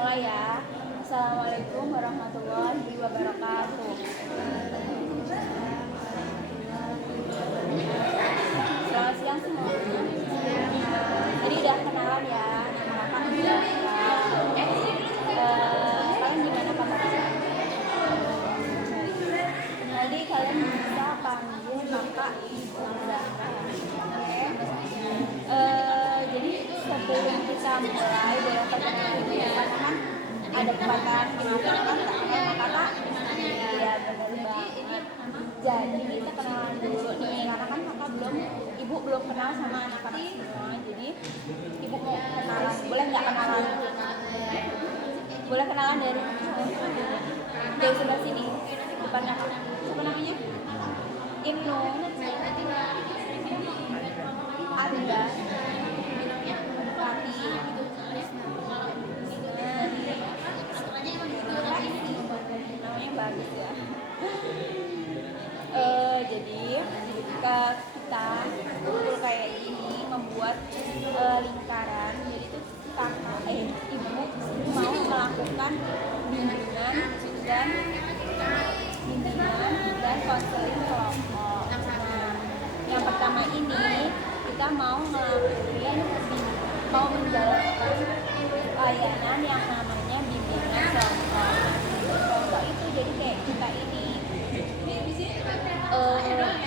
mulai ya. Assalamualaikum warahmatullahi wabarakatuh. Selamat siang semua. Jadi udah kenalan ya, nama kakak udah kalian gimana kabarnya? Jadi kalian bisa panggil kakak Zahra. Jadi sebelum kita mulai boleh perkenalan dulu ya, kan ada pepatah mengatakan nama kata ya benar banget. Jadi kita kenalan dulu nih, karena kan ibu belum kenal sama anak-anak semua. Jadi ibu mau kenalan, boleh nggak kenalan? Boleh kenalan dari sebelah sini, depan apa? Siapa namanya? Ibnu, Anda, Rati, namanya bagus ya. Jadi kita kumpul kayak ini membuat lingkaran. Jadi itu kakak ibu mau melakukan bimbingan dan konseling kelompok. Nah, yang pertama ini kita mau menjalankan layanan yang namanya bimbingan kelompok. Kelompok itu jadi kayak kita ini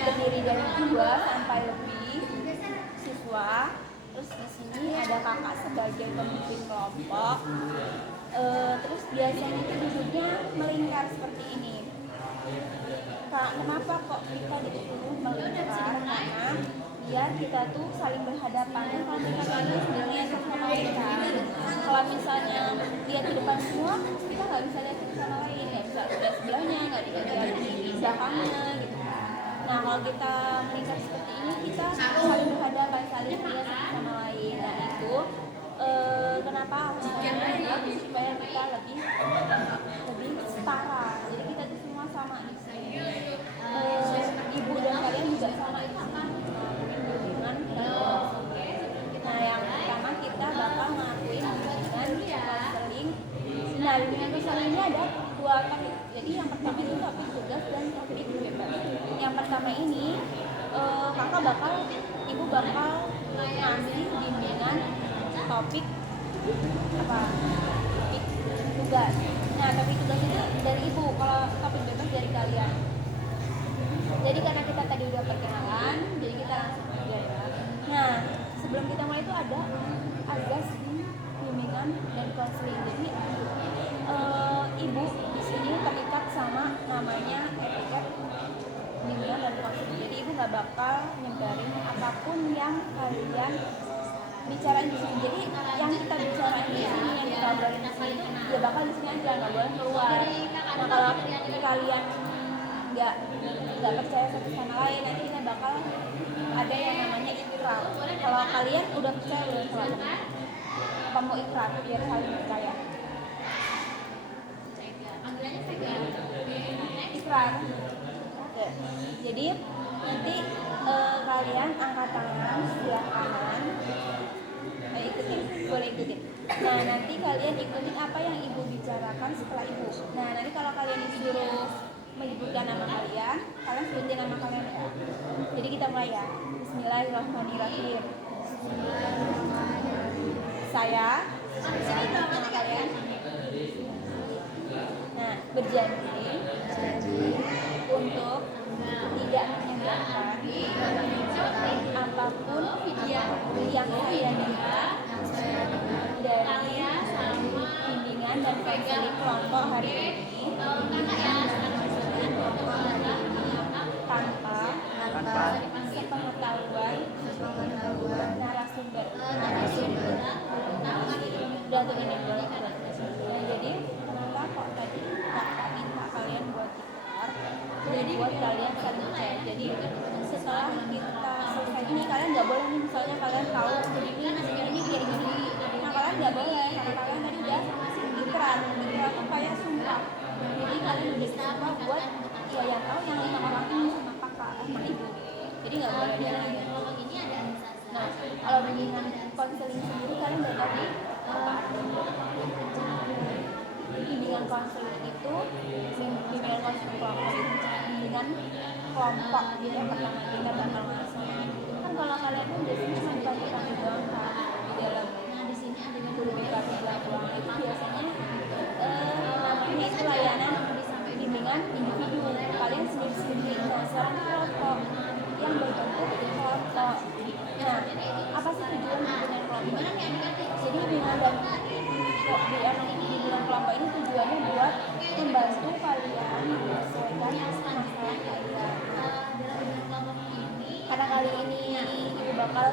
terdiri dari 2 sampai lebih siswa. Terus di sini ada kakak sebagai pemimpin kelompok. Terus biasanya itu duduknya melingkar seperti ini. Kenapa kok kita disuruh melingkar? Karena biar kita tuh saling berhadapan. Kalau kita tadi sebenarnya sama lain kan. Kalau misalnya lihat di depan semua, kita nggak bisa lihat ke sana lain, nggak bisa lihat sebelahnya, nggak bisa lihat di belakangnya gitu. Nah kalau kita melingkar seperti ini, kita saling berhadapan, saling lihat satu sama lain. Nah itu kenapa supaya kita lebih setara. Jadi kita tuh semua sama di sini. Ibu dan kalian juga sama di sini. Nah yang pertama kita bakal ngelakuin bimbingan konseling. Nah bimbingan konseling ini ada 2 topik. Jadi yang pertama itu topik tugas dan topik bebas. Yang pertama ini ibu bakal ngasih bimbingan topik tugas. Nah topik tugas itu dari ibu, kalau topik bebas dari kalian. Jadi karena kita tadi udah perkenalan, jadi kita langsung aja ya. Nah sebelum kita mulai itu ada azas bimbingan dan konseling. Jadi ibu di sini terikat sama namanya etiket bimbingan dan konseling. Jadi ibu nggak bakal nyebarin apapun yang kalian bicarain di sini. Jadi yang kita bicarain di sini, yang kita obrolin di sini, ya bakal di sini aja, nggak boleh keluar. Nah kalau kalian nggak percaya satu sama lain, nanti kita bakal ada yang namanya ikrar. Kalau kalian udah percaya, udah selalu apa mau ikrar biar saling percaya. Ikrar. Oke. Jadi nanti kalian angkat tangan sebelah kanan. Boleh ikutin. Nah nanti kalian ikutin apa yang ibu bicarakan setelah ibu. Nah nanti kalau kalian disuruh menyebutkan nama kalian sebutin nama kalian ya. Jadi kita mulai ya. Bismillahirrahmanirrahim. Saya nama kalian. Nah berjanji untuk tidak menyebarkan apapun yang saya dengar dari bimbingan dan konseling kelompok hari ini tanpa sepengetahuan narasumber. Dan ini jadi kenapa kok tadi kakak minta kalian buat ikrar? Jadi buat kalian saling percaya. Jadi setelah kita selesai ini, kalian nggak boleh nih, misalnya kalian tahu ini gini. Nah kalian nggak boleh, karena kalian tadi udah ikrar tuh kayak sumpah. Jadi kalian udah sumpah buat ya yang tahu yang 5 orang ini sama kakak sama ibu. Jadi nggak boleh dia lagi. Nah kalau bimbingan konseling sendiri kalian udah tahu apa? kelompok yang pertama kita bakal masuk. Kan kalau kalian kan biasanya cuma pagi-pagi doang kan di dalam guru BKP doang, itu biasanya namanya itu layanan bimbingan individu, kalian sendiri-sendiri. Nah sekarang kelompok yang berbentuk kelompok. Nah apa sih tujuan bimbingan kelompok? Jadi bimbingan kelompok ini tujuannya buat membantu kalian menyesuaikan masalah kalian. Karena kali ini ibu bakal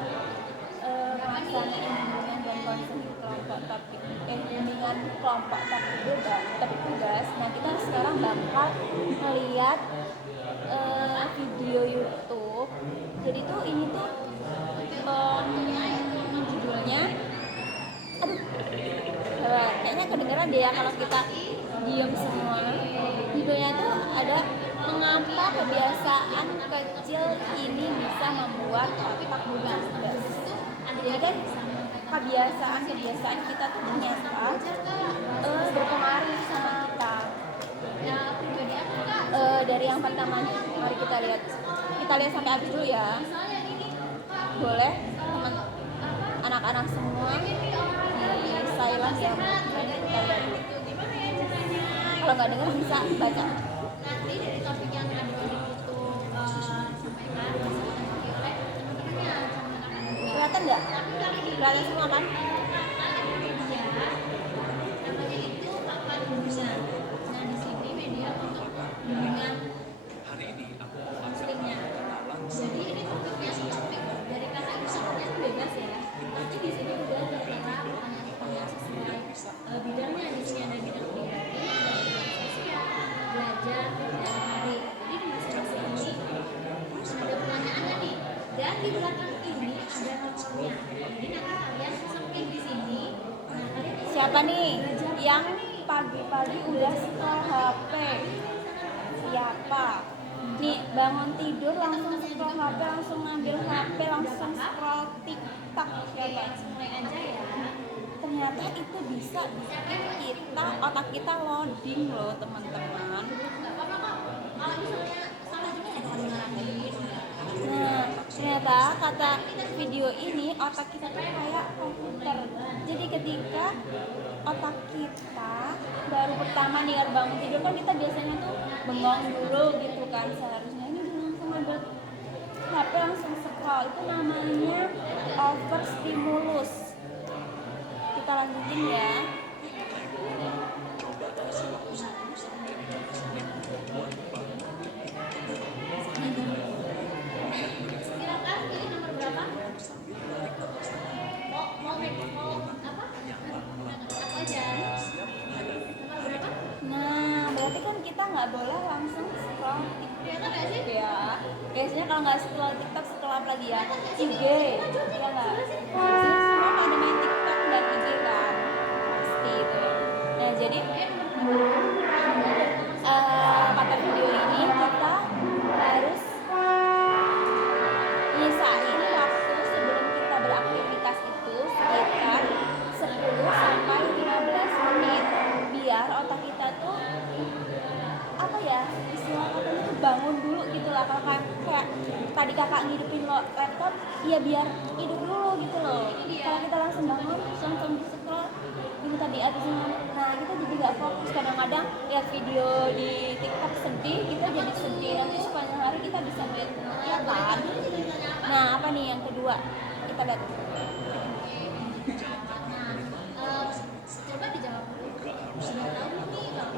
melaksanakan bimbingan dan konseling kelompok bimbingan kelompok tapi tugas. Nah kita sekarang bakal melihat video YouTube. Jadi tuh ini tuh judulnya, kayaknya kedengeran deh ya kalau kita diem semua. Judulnya tuh ada mengapa kebiasaan kecil ini bisa membuat otak cerdas. Jadi kan kebiasaan kita tuh ternyata berpengaruh sama otak. Dari yang pertama nih, mari kita lihat sampai habis dulu ya. Boleh teman anak-anak semua di silent ya, mari kita lihat. Kalau nggak dengar bisa baca. Nanti dari topik yang ada di itu sampaikan oleh teman-temannya. Kelihatan nggak? Kelihatan semua kan? Namanya itu papan guna. Nah di sini media untuk bimbingan konselingnya. Jadi ini topiknya topik dari kakak itu sebenarnya bebas ya. Tapi di sini udah ada pertanyaan sesuai bidangnya. Di sini ada bidang pribadi, belajar dan hari. Jadi di masing-masing ini ada pertanyaannya nih. Dan di belakang ini ada nomornya. Jadi nanti kalian sampai di sini. Nah, kalian Siapa nih yang pagi-pagi udah scroll HP? Siapa? Nih bangun tidur langsung scroll HP, langsung ngambil HP, langsung scroll TikTok. Siapa? mulai aja ya. Ternyata itu bisa bikin kita, otak kita loading loh teman-teman. Nggak apa-apa kok. Kalau misalnya salah juga ya kalau ngarangin. Nah ternyata kata video ini otak kita tuh kayak komputer. Jadi ketika otak kita baru pertama nih bangun tidur kan kita biasanya tuh bengong dulu gitu kan, seharusnya ini udah langsung ambil HP langsung scroll, itu namanya overstimulus. Kita lanjutin ya. Silakan pilih nomor berapa? Mau apa? Aku aja. Nomor berapa? Nah berarti kan kita nggak boleh langsung scroll Kelihatan nggak sih? ya. Biasanya kalau nggak scroll TikTok, scroll apa lagi ya? IG, ya nggak? Semua pada main TikTok dan IG kan, pasti itu ya. Nah jadi kata video ini kita harus nyisain waktu sebelum kita beraktivitas itu sekitar 10 sampai 15 menit biar otak kita tuh apa ya, istilah katanya tuh bangun dulu gitu lah. Kalau kayak tadi kakak ngidupin laptop, ya biar hidup dulu gitu loh. Kalau kita langsung bangun langsung di scroll itu tadi abisnya, nah kita jadi nggak fokus. Kadang-kadang lihat video di TikTok sedih, kita jadi sedih, nanti sepanjang hari kita bisa melihat ya kan. Nah apa nih yang kedua, kita lihat. Nah, coba dijawab dulu. Sudah tahu nih kalau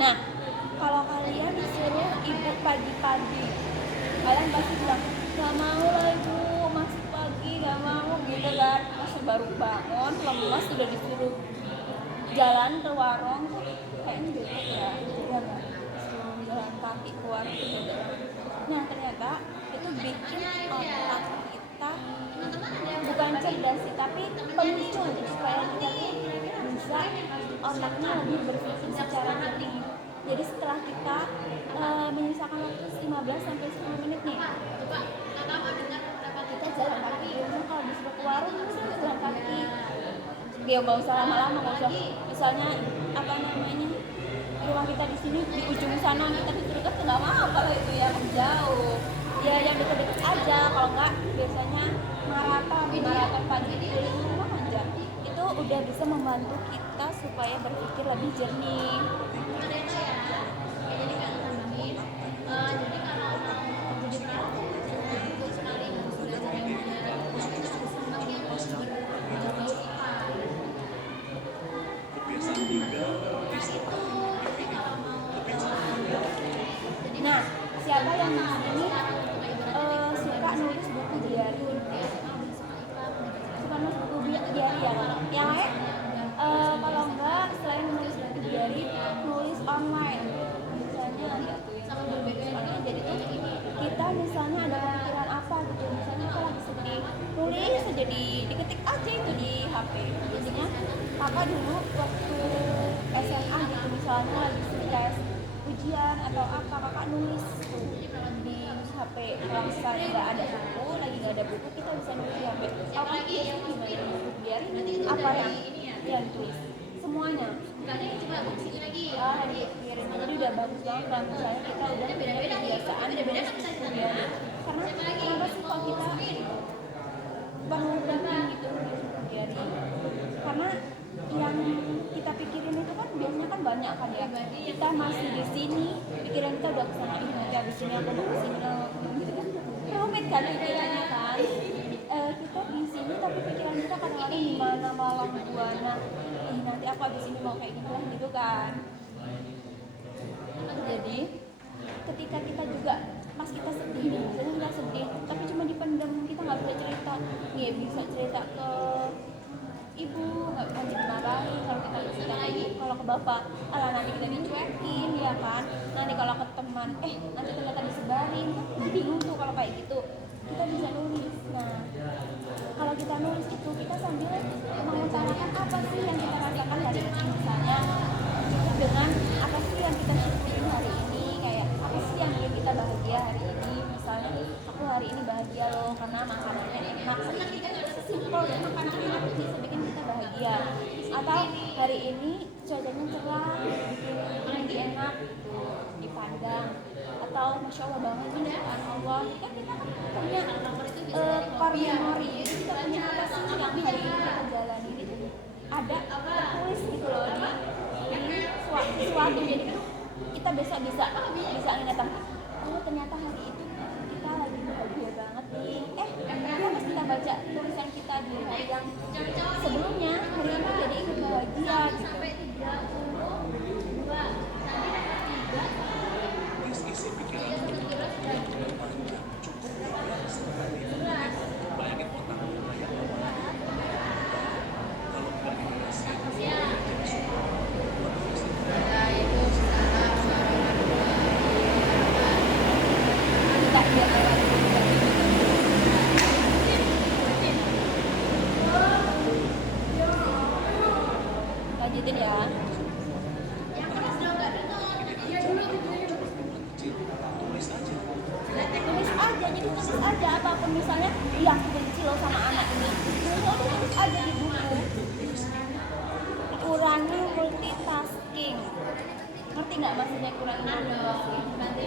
Nah, kalau kalian disuruh ibu pagi-pagi, kalian pasti bilang, gak mau lah ibu, masih pagi, gak mau gitu kan. Masih baru bangun, lemas, sudah disuruh jalan ke warung, kayaknya beda ya, juga gak? Suruh jalan kaki keluar itu beda. Nah, ternyata itu bikin otak kita bukan cerdas sih, tapi pemicu supaya kita tuh bisa otaknya lebih berpikir secara jernih. Jadi setelah kita menyisakan waktu 15 sampai 10 menit nih, kita jalan kaki. Biasanya kalau disuruh ke warung kita jalan kaki. Dia nggak usah lama-lama, nggak usah misalnya apa namanya namanya rumah kita di sini di ujung sana, kita disuruh ke nggak mau kalau itu ya kan jauh. Ya yang deket-deket aja, kalau nggak biasanya maraton pagi di rumah aja. Itu udah bisa membantu kita supaya berpikir lebih jernih. Ada itu ya. Oke, jadi kayak tambahin. Jadi kalau mau jadi pelajar untuk sekali harus belajar yang benar. Tapi kita harus semakin berbau IPA. Nah, siapa yang ini suka nulis buku diary? Suka nulis buku diary ya? Yang lain? Kalau enggak, selain nulis buku diary, nulis online. Misalnya ada tuh yang nulis online. Jadi tuh kita misalnya ada pikiran apa gitu, misalnya kita lagi sedih, nulis aja diketik aja itu di HP. Jadinya kakak dulu waktu SMA gitu misalnya lagi stres ujian atau apa, kakak nulis tuh di HP. Kalau misalnya nggak ada buku, lagi nggak ada buku, kita bisa nulis di HP. Apa biasanya gimana nulis biar apa yang tulis semuanya dipikirin. Jadi udah bagus banget kalau misalnya kita udah punya kebiasaan nulis buku diary. Karena kenapa sih kalau kita bangun penting gitu nulis buku diary? Karena yang kita pikirin itu kan biasanya kan banyak kan ya. Kita masih di sini, pikiran kita udah kesana, nanti abis ini aku mau kesini, gitu kan rumit kan pikirannya kan. Kita di sini tapi pikiran kita kadang-kadang di mana malam buana, nanti aku abis ini mau kayak gitu kan. Jadi ketika kita juga pas kita sedih nih, misalnya kita sedih tapi cuma dipendam, kita nggak bisa cerita, nggak bisa cerita ke ibu, nggak bisa dimarahin kalau kita cerita ke ibu, kalau ke bapak nanti kita dicuekin ya kan, nanti kalau ke teman nanti ternyata disebarin kan, kita bingung tuh kalau kayak gitu. Kita bisa nulis. Nah kalau kita nulis itu kita sambil mengutarakan apa sih yang kita rasakan hari ini, misalnya dengan apa sih yang kita syukurin hari ini, kayak apa sih yang bikin kita bahagia hari ini. Misalnya aku hari ini bahagia loh karena makanannya enak, senang kita nggak sesimpel dan makanan enak itu bisa bikin kita bahagia. Atau hari ini cuacanya cerah, bikin lagi enak gitu dipandang. Atau masya Allah banget nih ciptaan Allah, kan kita kan punya core memory, jadi kita punya apa sih yang hari ini kita jalani itu ada tertulis gitu loh di sesuatu. Jadi kita besok bisa ingat, oh ternyata hari itu kita lagi bahagia banget nih. Pas kita baca tulisan kita di hari yang sebelumnya, hari ini jadi ikut bahagia gitu. Lanjutin ya. Tulis aja apapun, misalnya aku benci loh sama anak ini, tulis aja di buku. Kurangi multitasking, ngerti nggak maksudnya kurangi multitasking?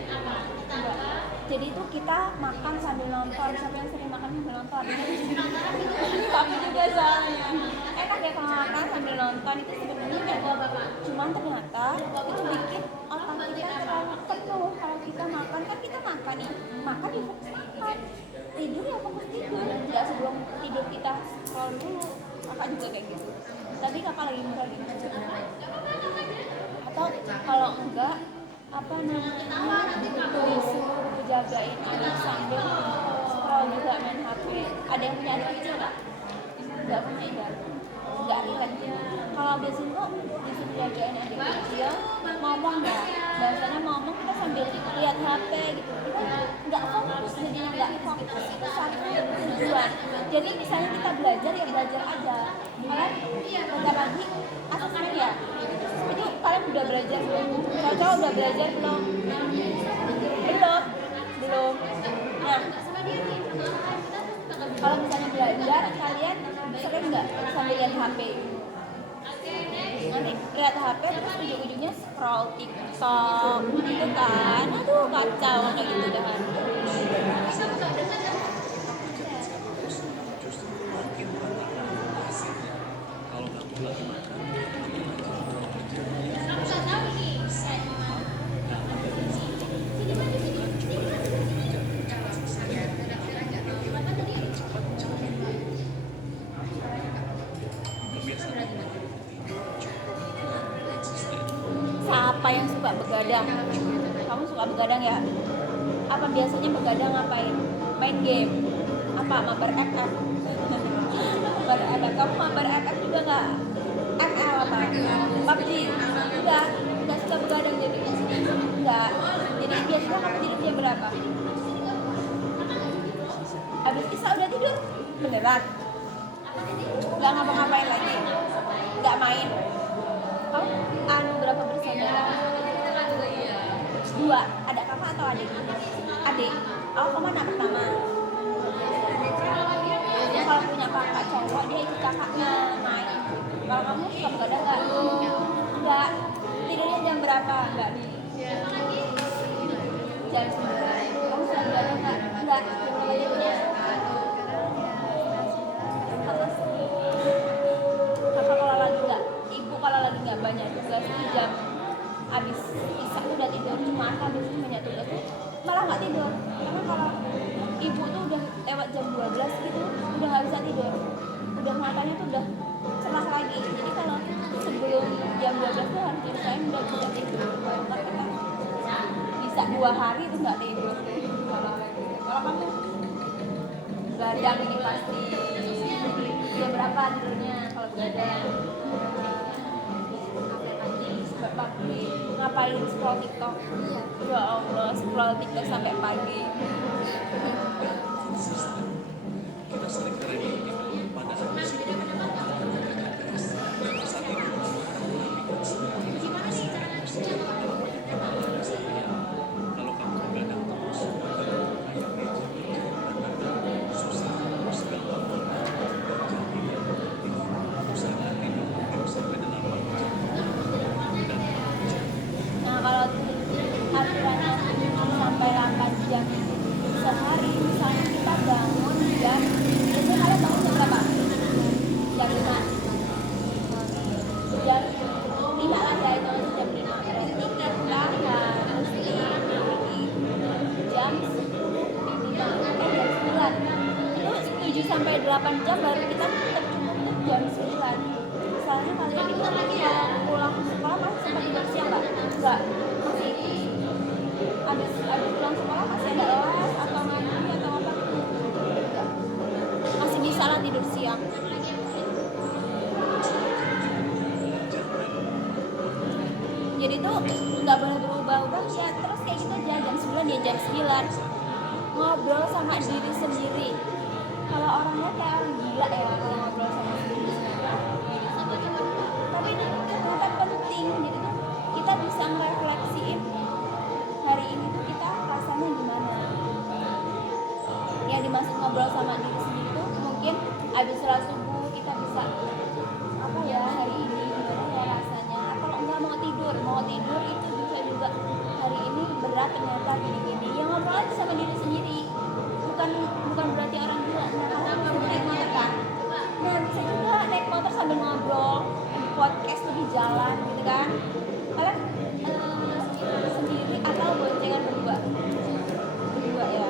Jadi itu kita makan sambil nonton. Siapa yang sering makan sambil nonton? Kami juga soalnya enak ya kalau makan sambil nonton. Itu sebenarnya enak, cuman ternyata itu bikin otak kita terlalu penuh. Kalau kita makan kan kita makan nih, makan ya fokus makan, tidur ya fokus tidur, nggak sebelum tidur kita scroll dulu. Kakak juga kayak gitu, tapi kakak lagi mudah gitu. Atau kalau enggak apa namanya disuruh jagain anak sambil scroll juga main HP. Ada yang punya adik kecil nggak punya ya, nggak kan. Kalau biasanya tuh disuruh jagain adik kecil, ngomong nggak, bahasanya ngomong kita sambil lihat HP gitu, kita nggak fokus, jadinya nggak fokus itu satu tujuan. Jadi misalnya kita belajar ya belajar aja. Kalian bentar lagi asesmen ya, itu kalian udah belajar belum? Cowok udah belajar belum? Belum. Nah, kalau misalnya belajar, kalian sering nggak sambil lihat HP? lihat HP terus ujung-ujungnya scroll TikTok gitu kan, aduh kacau kayak gitu dah. Bisa buka dengan aku nggak tahu nih kayak gimana. Apa tadi? Siapa yang suka begadang? Kamu suka begadang ya? Apa biasanya begadang ngapain? Main game? Apa mabar FF? Mabar FF, kamu mabar FF juga nggak? ML apa? PUBG? Enggak suka begadang jadi? Enggak. Jadi biasanya kamu tidur jam berapa? Habis Isa udah tidur? Beneran? Nggak ngapa-ngapain lagi? Nggak main? Kamu berapa bersaudara? 2. Ada kakak atau adik? Adik. Oh, kamu anak pertama. Dia kalau punya kakak cowok dia ikut kakaknya main. Kalau kamu suka begadang nggak? Nggak. Tidurnya jam berapa? Nggak nih. Jam 9. Kamu suka begadang nggak? Nggak. Jam berapa tidurnya? Kakak kalau lagi nggak, ibu kalau lagi nggak banyak tugas itu jam habis Isa udah tidur, cuma habis banyak tugas tuh malah nggak tidur, karena kalau ibu tuh udah lewat jam 12 gitu udah nggak bisa tidur, udah matanya tuh udah cerah lagi, jadi kalau sebelum jam 12 tuh harus diusahain udah bisa tidur, baru kan kita bisa 2 hari tuh nggak tidur. Kalau kamu begadang ini pasti jam berapa tidurnya kalau begadang? Pagi. Ngapain scroll TikTok? Ya Allah, scroll TikTok sampai pagi. Nah, kalau aturannya sampai 8 jam sehari, misalnya kita bangun jam, biasanya kalian bangun jam berapa? Jam 5. Jam 5 lah ya, itu jam 5. Berarti kita harus tidur jam 9. Itu 7 sampai 8 jam baru kita tercukup tuh jam 9. Misalnya kalian itu kalau pulang sekolah masih sempat tidur siang nggak? Enggak, masih abis pulang sekolah masih ada les atau mandi atau apa? Enggak, masih bisa lah tidur siang. Jadi tuh nggak boleh berubah-ubah ya, terus kayak gitu aja, jam 9 ya jam 9. Ngobrol sama diri sendiri. Kalau orangnya kayak orang gila ya kalau ngobrol sama diri sendiri. Tapi itu kan penting, jadi tuh kita bisa ngerefleksiin hari ini tuh kita rasanya gimana. Yang dimaksud ngobrol sama diri sendiri tuh mungkin abis sholat subuh kita bisa apa ya hari ini gimana ya rasanya, atau enggak mau tidur itu bisa juga hari ini berat ternyata gini-gini. Yang ngobrol aja sama diri sendiri, bukan berarti orang gila. Nah, kalau bisa naik motor kan, nah bisa juga naik motor sambil ngobrol, podcast lebih jalan gitu kan. Kalian sendiri atau boncengan berdua ya.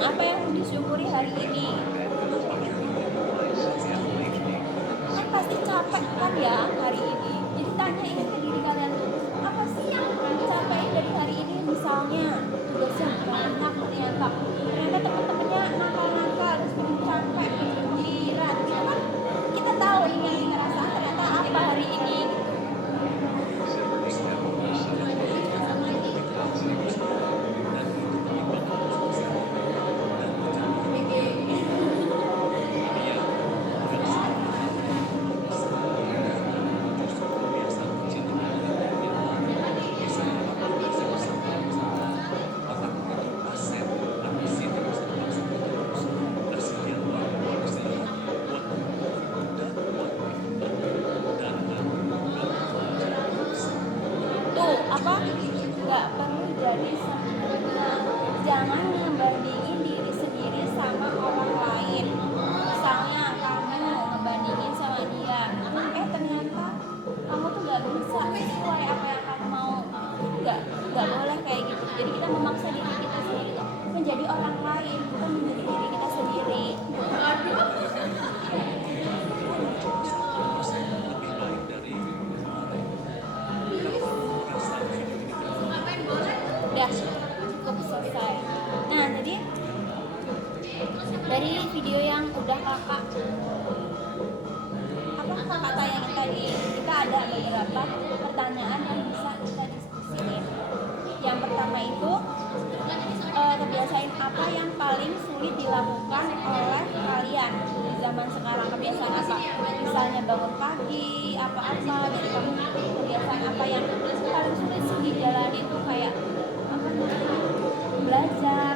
Apa yang disyukuri hari ini? Kan pasti capek kan ya hari ini. Jadi tanyain ke diri kalian, apa sih yang capek dari hari ini? Misalnya tugasnya banyak ternyata teman-temannya nakal-nakal, terus bikin capek, bikin jirat. Kita tahu ini yang kita rasakan ternyata apa hari ini. apa nggak perlu jadi sempurna. Jangan ngebandingin diri sendiri sama orang lain. Misalnya kamu ngebandingin sama dia, ternyata kamu tuh nggak bisa sesuai apa yang kamu mau. Nggak boleh kayak gitu. Jadi kita memaksa diri kita sendiri tuh menjadi orang lain, bukan menjadi diri kita sendiri. Udah cukup selesai. Nah, jadi dari video yang udah kakak tayangin tadi, kita ada beberapa pertanyaan yang bisa kita diskusiin. Yang pertama itu kebiasaan apa yang paling sulit dilakukan oleh kalian di zaman sekarang? Kebiasaan apa? Misalnya bangun pagi, apa-apa. Jadi kamu kebiasaan apa yang paling sulit dijalani itu kayak apa namanya? Belajar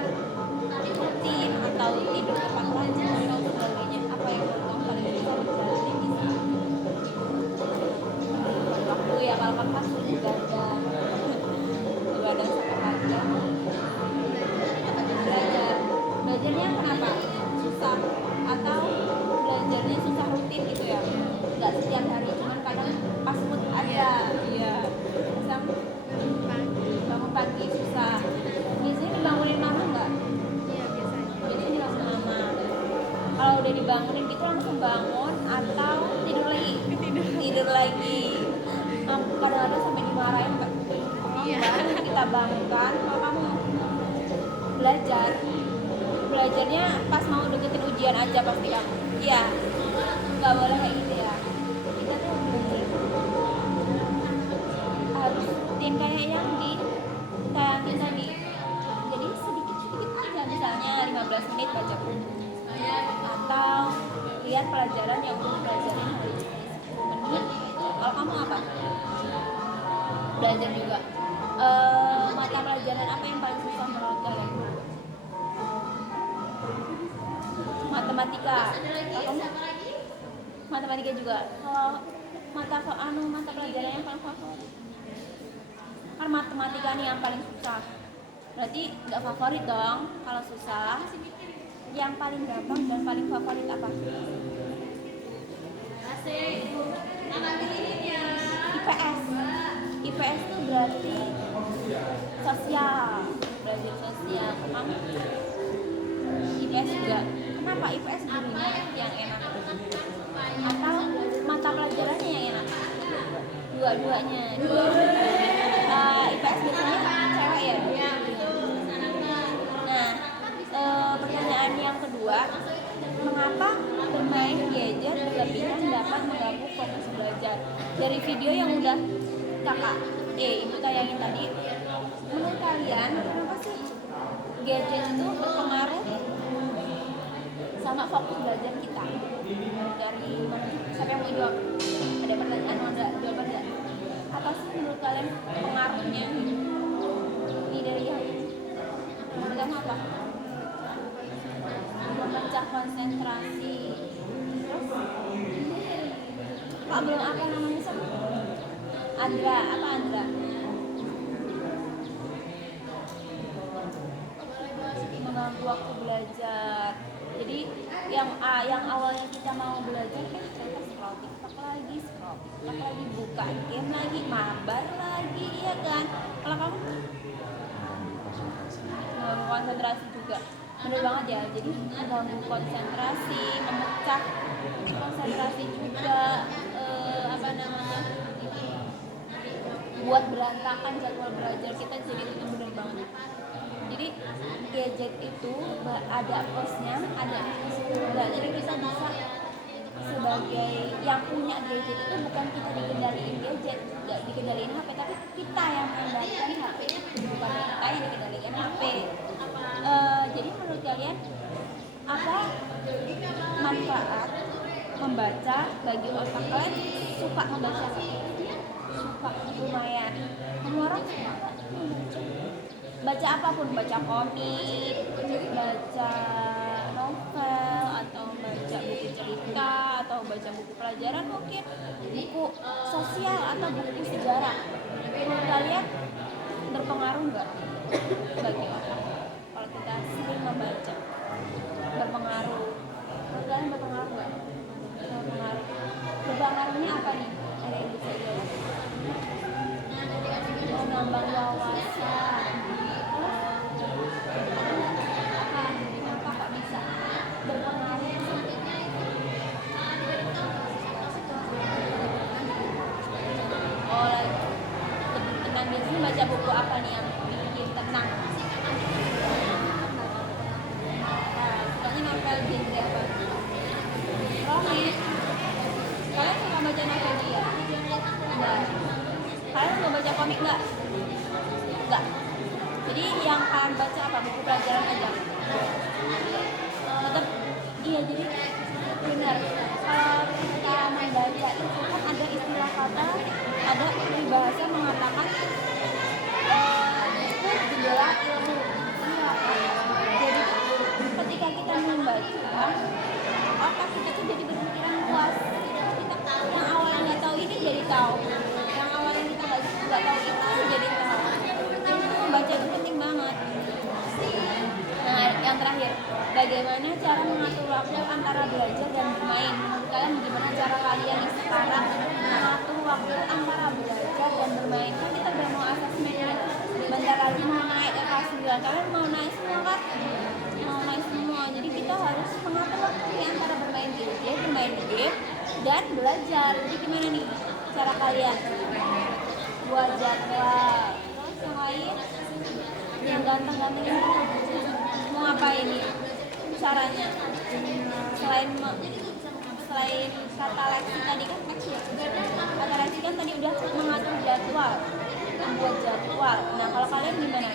rutin atau tidur tepat waktu dan sebagainya. Apa yang kamu paling bisa dijalani bisa waktu ya kalau kamu kan sulit begadang sampai pagi ya. Belajarnya kenapa? Susah atau belajarnya susah rutin gitu ya? Nggak setiap hari, cuman kadang pas mood ada. Iya. Bisa bangun pagi susah. Biasanya dibangunin mama nggak? Iya, biasanya. Biasanya dibangunin mama. Kalau udah dibangunin gitu langsung bangun atau tidur lagi? Tidur lagi. Kadang-kadang sampai dimarahin Mbak. Iya. Kita bangunkan. Kalau kamu belajarnya pas mau deketin ujian aja pasti kamu. Iya. Nggak boleh kayak gitu ya. Kita tuh belajar harus rutin kayak yang ditayangin tadi. Jadi sedikit-sedikit aja, misalnya 15 menit baca buku atau lihat pelajaran yang udah pelajarin hari ini 10 menit. Kalau kamu apa? Belajar juga. Mata pelajaran apa yang paling susah menurut kalian? Matematika. Kalau kamu? Matematika juga. Kalau mata pelajaran yang paling favorit? Kan matematika nih yang paling susah. Berarti nggak favorit dong kalau susah. Yang paling gampang dan paling favorit apa? IPS. IPS itu berarti sosial, belajar sosial. Kamu IPS juga. Kenapa IPS gurunya yang enak? Atau mata pelajarannya yang enak? Dua-duanya. IPS biasanya cewek ya? Nah, pertanyaan yang kedua, mengapa bermain gadget berlebihan dapat mengganggu fokus belajar? Dari video yang udah kakak ibu tayangin tadi, menurut kalian kenapa sih gadget itu berpengaruh sama fokus belajar kita? Dari mana? Siapa yang mau jawab? Ada pertanyaan, ada jawaban nggak? Apa sih menurut kalian pengaruhnya? Ini dari yang pertama apa? Memecah konsentrasi. Terus Pak belum apa namanya sih? Andra, apa Andra? Mengganggu waktu belajar. Jadi yang awalnya kita mau belajar kan kita scroll TikTok lagi, buka game lagi, mabar lagi, iya kan? Kalau kamu konsentrasi juga. Bener banget ya, jadi mengganggu konsentrasi, memecah konsentrasi juga, buat berantakan jadwal belajar kita, jadi itu bener banget. Jadi gadget itu ada plusnya, ada minusnya. Jadi kita bisa sebagai yang punya gadget itu bukan kita dikendaliin gadget, nggak dikendaliin HP, tapi kita yang mengendalikan HP, bukan kita yang dikendalikan HP. Jadi menurut kalian apa manfaat membaca bagi otak kalian? Suka membaca? Suka, lumayan. Kamu orang suka baca apapun, baca komik, baca novel, atau baca buku cerita, atau baca buku pelajaran mungkin buku sosial atau buku sejarah. Menurut kalian berpengaruh nggak bagi otak kalau kita sering membaca? Berpengaruh. Menurut kalian berpengaruh nggak? Berpengaruh. Berpengaruhnya apa nih? Ada yang bisa jawab? Menambah wawasan. Kenapa kok bisa berpengaruh? Oh, lebih tenang. Biasanya baca buku apa nih yang bikin tenang? Sukanya novel genre apa? Romance. Kalian suka baca novel dia? Enggak. Kalian suka baca komik nggak? Enggak. Jadi yang kalian baca apa? Buku pelajaran aja? Tetap iya, jadi benar. Kalau kita membaca itu kan ada istilah kata, ada peribahasa mengatakan itu jendela ilmu. Jadi ketika kita membaca, otak kita tuh jadi berpikiran luas. Kita yang awalnya nggak tahu ini jadi tahu, yang awalnya kita nggak tahu itu jadi tahu. Jadi membaca itu penting banget. Nah, yang terakhir, bagaimana cara mengatur waktu antara belajar dan bermain? Menurut kalian gimana cara kalian yang sekarang mengatur waktu antara belajar dan bermain? Kan kita udah mau asesmen ya, bentar lagi mau naik ke kelas 9. Kalian mau naik semua kan? Mau naik semua, jadi kita harus mengatur waktu di antara bermain game dan belajar. Jadi gimana nih cara kalian buat jadwal? Terus yang lain yang ganteng-ganteng ini mau ngapain nih caranya? Selain kata Lexi tadi kan kata Lexi kan tadi udah mengatur jadwal, membuat jadwal. Nah, kalau kalian gimana?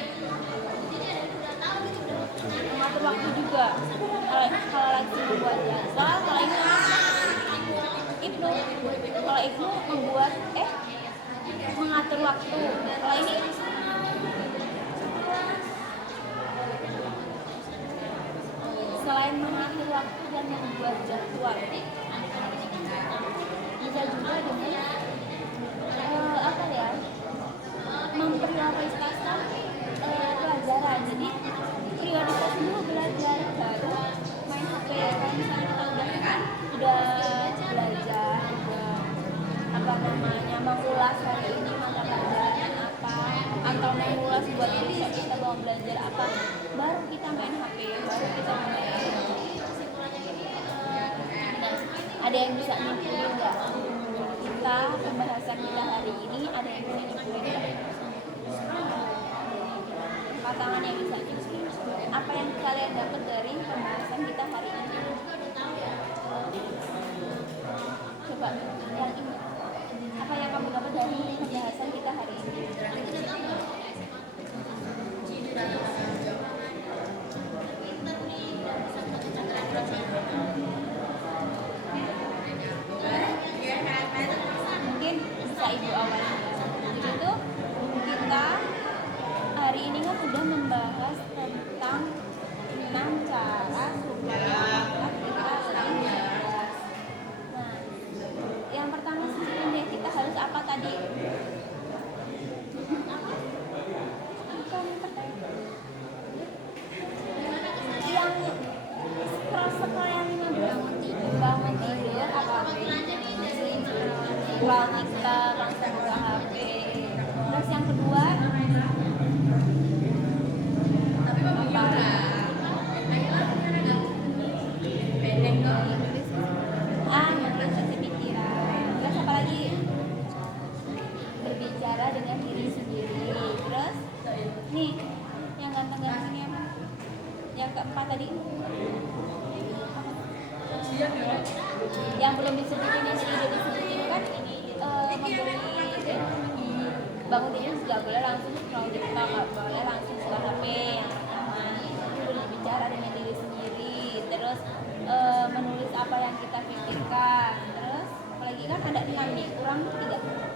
Mengatur waktu juga. Kalau Lexi membuat jadwal, kalau ini Ibnu, kalau Ibnu membuat mengatur waktu. Kalau ini selain mengatur waktu dan membuat jadwal, bisa juga dengan apa ya, memprioritaskan pelajaran. Jadi prioritas dulu belajar, baru main HP. Kalau misalnya kita udah belajar, apa namanya, mengulas hari ini mata pelajaran apa, atau mengulas buat besok kita mau belajar apa, baru kita main HP, baru kita main. Nah, ada yang bisa nyimpulin nggak? Kita pembahasan kita hari ini ada yang bisa nyimpulin nggak? Pasangan yang bisa nyimpulin. Apa yang kalian dapat dari pembahasan kita hari ini? Coba yang ini. Apa yang kamu dapat dari pembahasan kita hari ini? Mungkin bisa ibu awalnya. Jadi itu kita hari ini kan udah membahas tentang 6 cara supaya kita lebih cerdas. Nah, yang pertama sebenarnya kita harus apa tadi? Bukan yang pertama. Yang scroll yang 15 bangun tidur apa? Buang TikTok, langsung buka HP. Terus yang kedua menulis pikiran. Terus apa lagi? Berbicara dengan diri sendiri. Terus nih yang ganteng-gantengnya apa? Yang keempat tadi yang belum disebutin, yang tadi udah disebutin kan, memberi bangun tidur nggak boleh langsung scroll TikTok, nggak boleh langsung buka HP. Yang pertama itu berbicara dengan diri sendiri. Terus menulis apa yang kita pikirkan. Terus apalagi kan ada 6 nih, kurang 3.